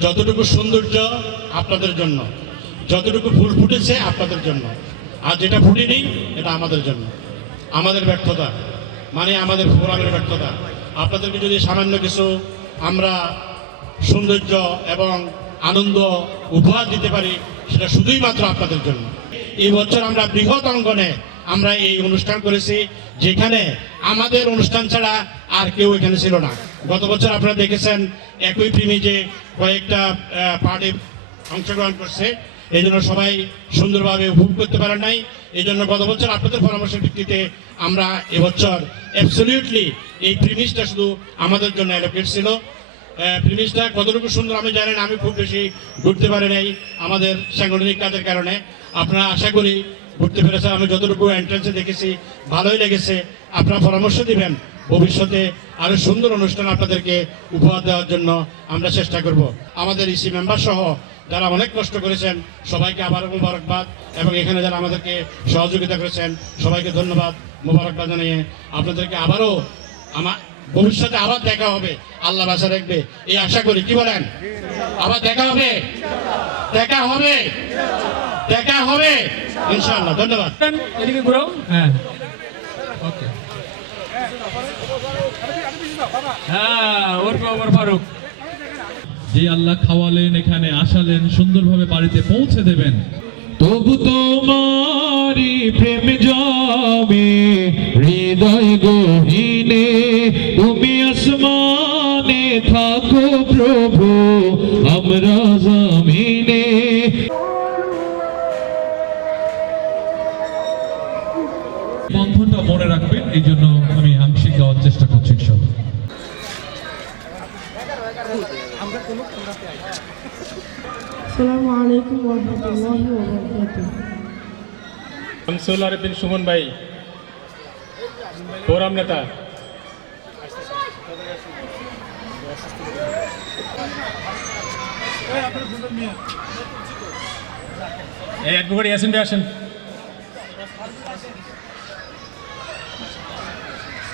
যতটুকু সৌন্দর্য আপনাদের জন্য, যতটুকু ফুল ফুটেছে আপনাদের জন্য। আর যেটা ফুটেনি, এটা আমাদের জন্য। আমাদের ব্যর্থতা মানে আমাদের ফোরামের ব্যর্থতা। আপনাদেরকে যদি সামান্য কিছু আমরা সৌন্দর্য এবং আনন্দ উপহার দিতে পারি, সেটা শুধুই মাত্র আপনাদের জন্য। এই বছর আমরা বৃহৎ অঙ্গনে আমরা এই অনুষ্ঠান করেছি, যেখানে আমাদের অনুষ্ঠান ছাড়া আর কেউ এখানে ছিল না। গত বছর আপনারা দেখেছেন একই প্রেমী যে কয়েকটা পার্টি অংশগ্রহণ করছে, এই জন্য সবাই সুন্দরভাবে উপভোগ করতে পারেন নাই। এই জন্য গত বছর আপনাদের পরামর্শের ভিত্তিতে আমরা এবছর অ্যাবসলিউটলি এই প্রিমিসটা শুধু আমাদের জন্য অ্যালোকেট ছিল। প্রিমিসটা কতটুকু সুন্দর আমি জানেন আমি খুব বেশি ঘুরতে পারি নাই আমাদের সাংগঠনিক কাজের কারণে। আপনারা আশা করি ঘুরতে পেরেছেন, আমি যতটুকু এন্ট্রান্সে দেখেছি, ভালোই লেগেছে। আপনারা পরামর্শ দিবেন ভবিষ্যতে আরও সুন্দর অনুষ্ঠান আপনাদেরকে উপহার দেওয়ার জন্য আমরা চেষ্টা করব। আমাদের ইসি মেম্বার সহ যারা অনেক কষ্ট করেছেন সবাইকে আবারও মোবারকবাদ এবং এখানে যারা আমাদেরকে সহযোগিতা করেছেন সবাইকে ধন্যবাদ মোবারকবাদ জানিয়ে আপনাদেরকে আবারও আমার ভবিষ্যতে আবার দেখা হবে আল্লাহ বাসা রাখবে। এই আশা করি কি বলেন? আবার দেখা হবে? দেখা হবে? দেখা হবে? ইনশাআল্লাহ ধন্যবাদ। এদিকে ঘুরাও। হ্যাঁ। হ্যাঁ যে আল্লাহ খাওয়ালেন, এখানে আসালেন, সুন্দরভাবে বাড়িতে পৌঁছে দেবেন। তবু তোমারি প্রেম জমে, হৃদয় গহীনে, তুমি আসমানে থাকো প্রভু, আমরা বন্ধনটা মনে রাখবেন এই জন্য আমি আংশিক গাওয়ার চেষ্টা করছি সব শামসুল আরেফিন সুমন ভাই। ফোরাম নেতা। এই অ্যাডভোকেট ইয়াসিন ভাই আসেন।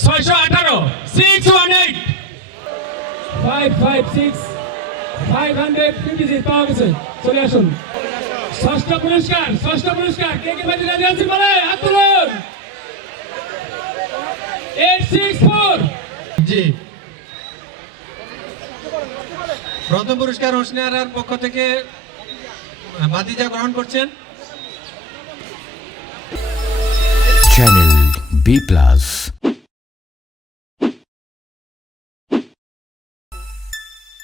ছয়শো আঠারো six one eight five five six five hundred fifty six পাওয়া গেছে। চলে আসুন। ষষ্ঠ পুরস্কার ষষ্ঠ পুরস্কার। কে কে বাজি রাজি আছেন বলে? হাত তুলুন। এইট সিক্স ফোর জি। প্রথম পুরস্কার হোসনে আরার পক্ষ থেকে বাতিজা গ্রহণ করছেন। Channel B plus